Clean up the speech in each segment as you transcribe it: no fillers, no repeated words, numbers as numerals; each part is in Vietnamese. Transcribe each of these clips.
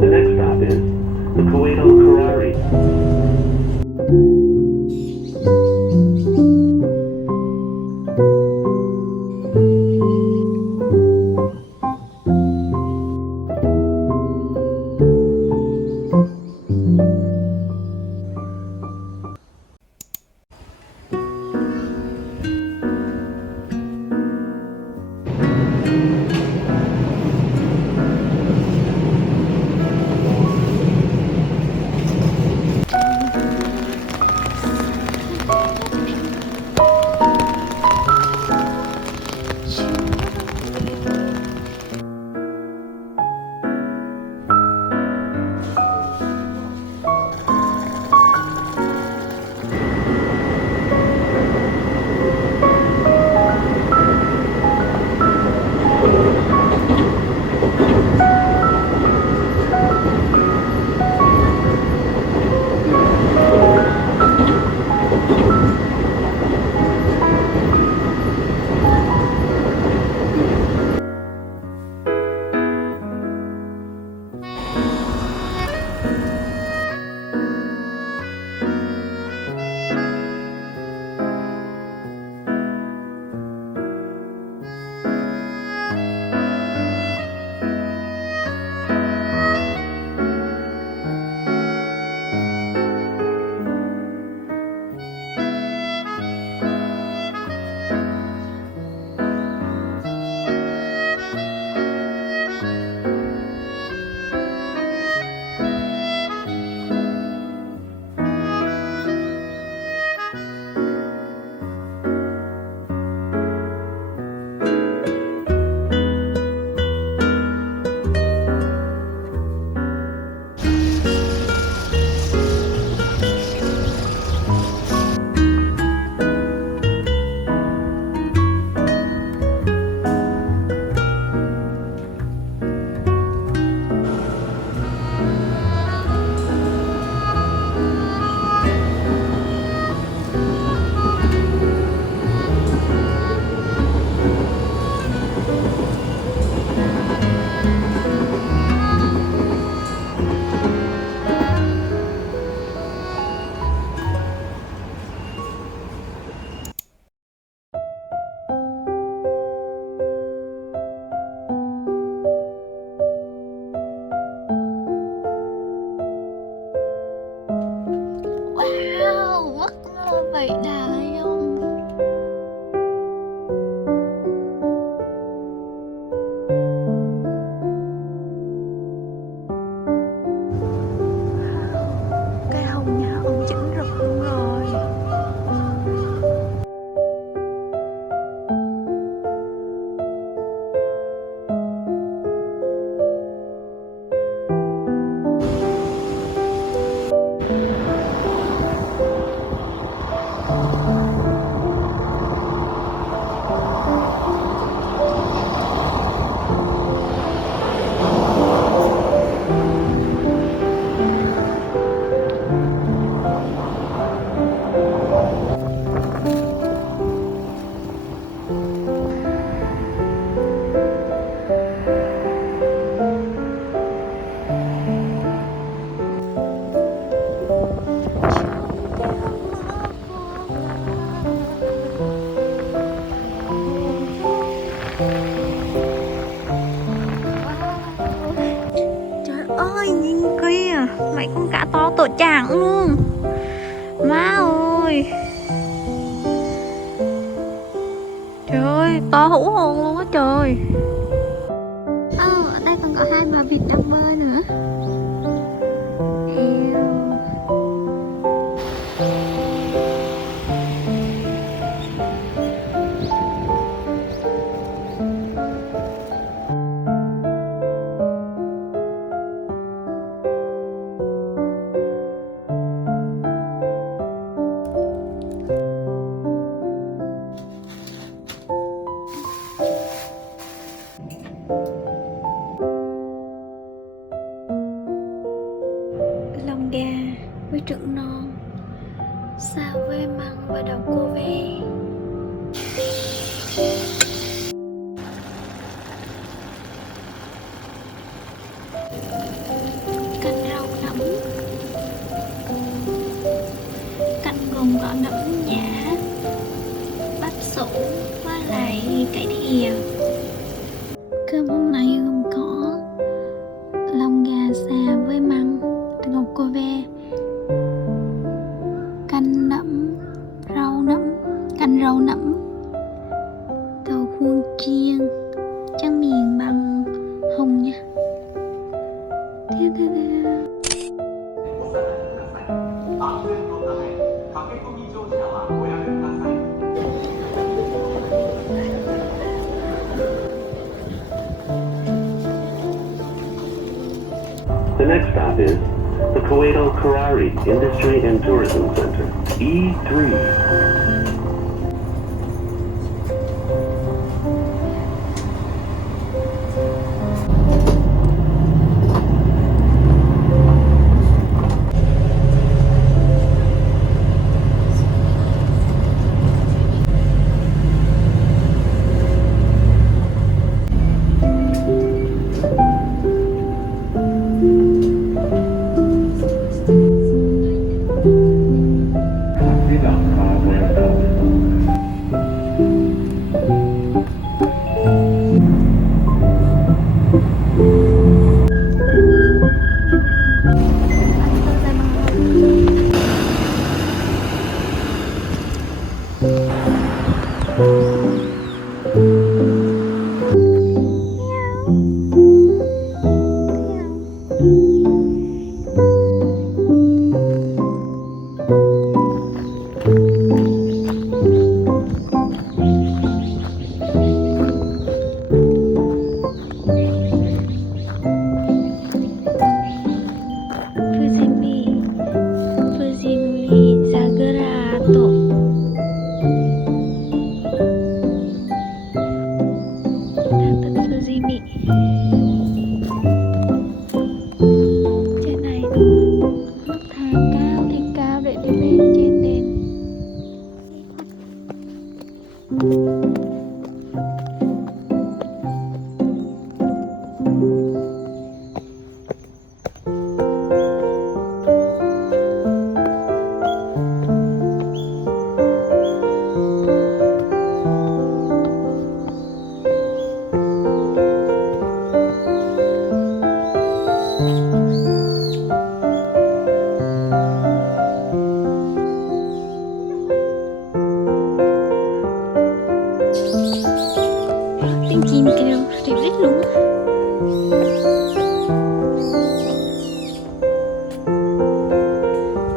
The next stop is the Kuwaito Karari. Wow, mất mùa vị đại không? Cái hồng nhà ông chỉnh rực luôn rồi. Ơi nhìn kìa, mấy con cá to tổ chảng luôn. Má ơi, trời ơi, to hũ hồn luôn á trời. Ở đây còn có hai bà vịt đang bơi nữa. Yêu. cải thìa. Cơm hôm nay gồm có lòng gà xào với măng, ngọc cô ve, canh rau nẫm, tàu khuôn chiên, tráng miệng bằng hồng nha. The next stop is the Kuwait Al Kharari Industry and Tourism Center, E3. Fujimi Zagarato. Thang tận Fujimi. Trên này nóc thang cao thì cao để đi lên trên đền. Tiếng chim kêu rịu rít luôn á.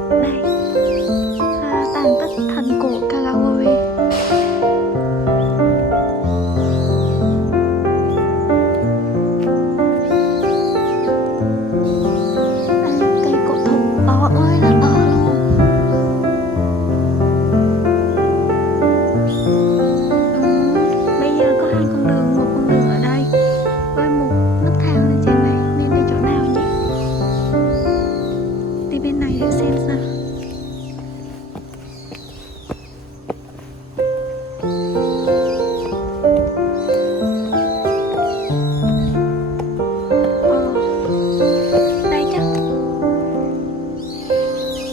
Đây là tàn tích thành cổ Kalawari. Cây cổ thụ to ơi là to luôn. Bây giờ có hai con đường, một con đường ở đây với một nấc thang lên trên này, nên đi chỗ nào nhỉ? Đi bên này để xem sao. Đây chắc.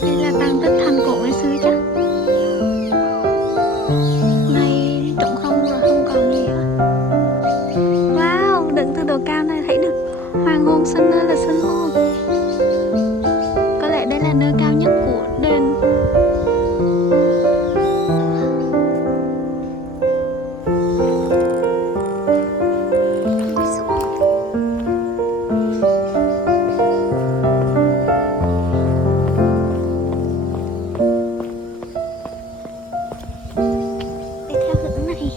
Đây là tàn tích thành cổ ngày xưa chắc. Nay trống không rồi, không còn gì hết. Wow, đứng từ độ cao này thấy được hoàng hôn xinh ơi là xinh luôn. Có lẽ đây là nơi cao nhất của đền. Đi theo hướng này.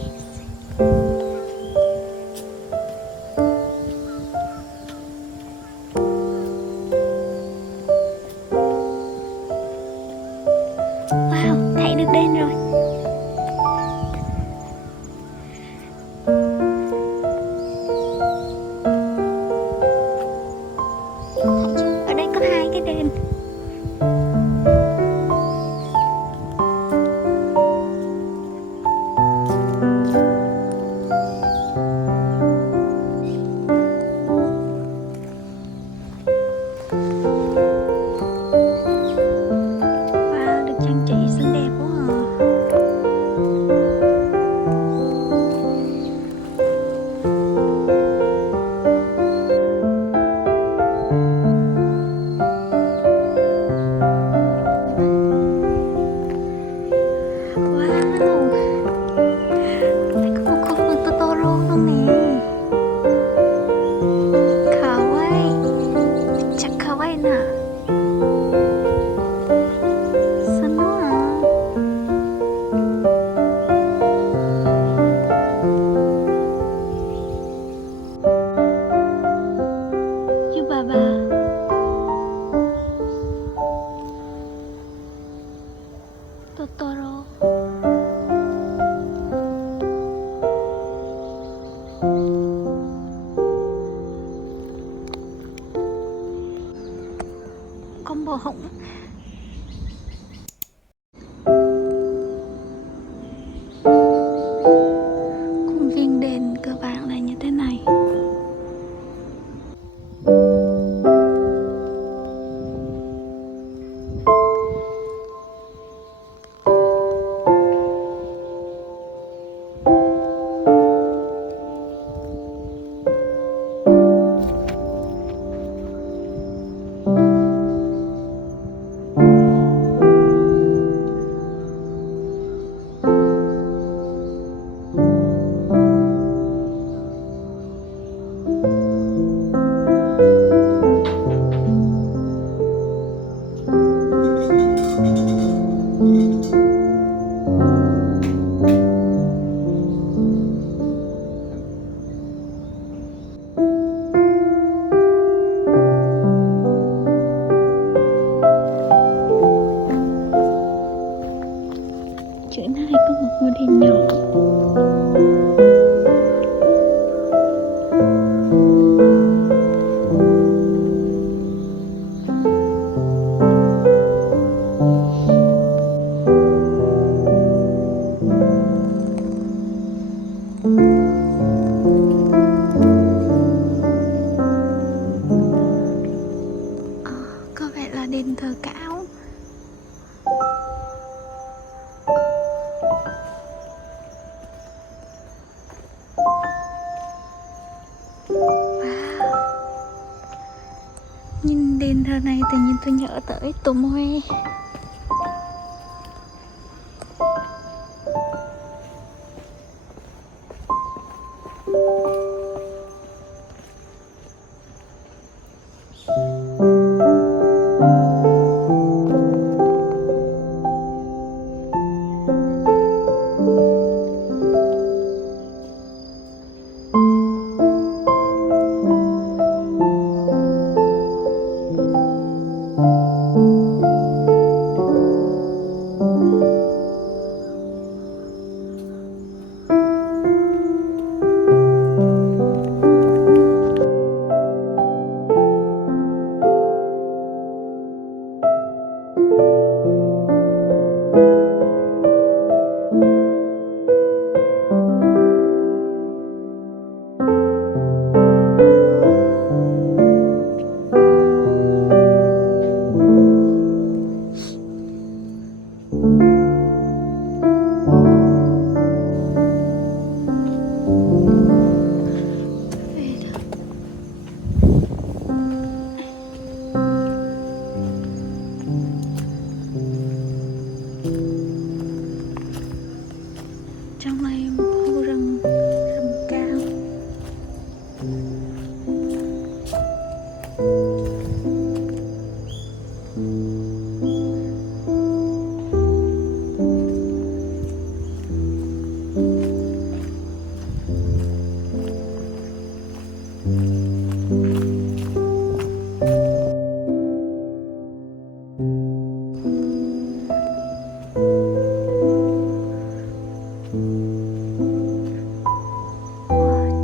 bò hổng. Khuôn viên đền cơ bản là như thế này. Chỗ này có một ngôi đền nhỏ. Có vẻ là đền thờ Cáo. Nhìn đền thờ này tự nhiên tôi nhớ tới Tùm Huê. Trong này một khu rừng cao.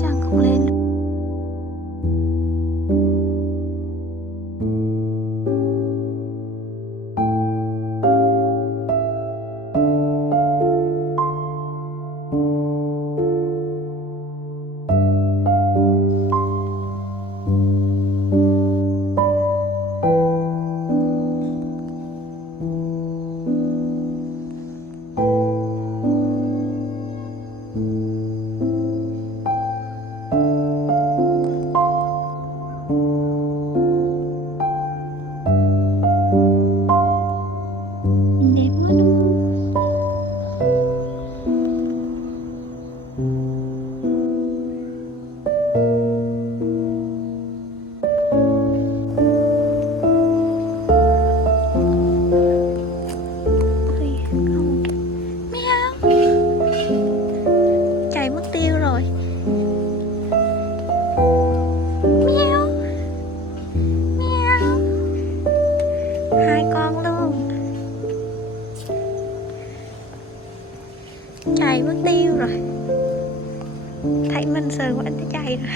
Chẳng không lên được. Đẹp quá đúng không? Ôi, không. Meow. Chạy mất tiêu rồi. Meow. Meow. Hai con luôn. Chạy mất tiêu rồi. Thấy mình sờ quá nó chạy rồi.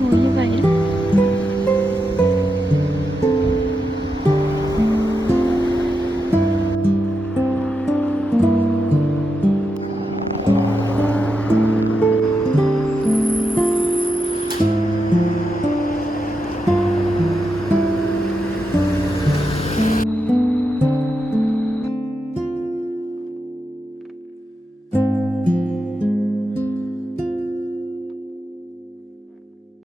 Hồ như